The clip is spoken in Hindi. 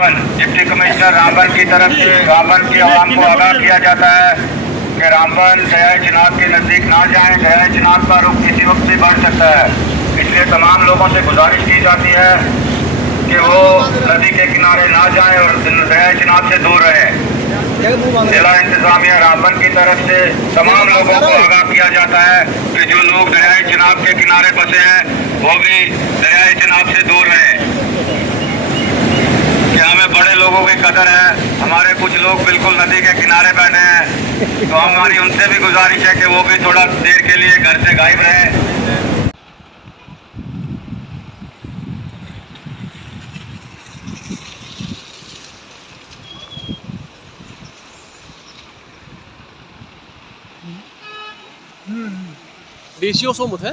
डिप्टी कमिश्नर रामबन की तरफ से रामबन की आवाम को आगाह किया जाता है कि रामबन दरियाए चिनाब के नज़दीक ना जाएं। दरियाए चिनाब का रुख किसी वक्त भी बढ़ सकता है, इसलिए तमाम लोगों से गुजारिश की जाती है कि वो नदी के किनारे ना जाएं और दरियाए चिनाब से दूर रहें। जिला इंतजामिया रामबन की तरफ से तमाम लोगों को आगाह किया जाता है कि जो लोग दरियाए चिनाब के किनारे बसे हैं वो भी दरियाए चिनाब से दूर रहें। कि हमें बड़े लोगों की कदर है, हमारे कुछ लोग बिल्कुल नदी के किनारे बैठे हैं, तो हमारी उनसे भी गुजारिश है कि वो भी थोड़ा देर के लिए घर से गायब रहें। 리시오 소못 해?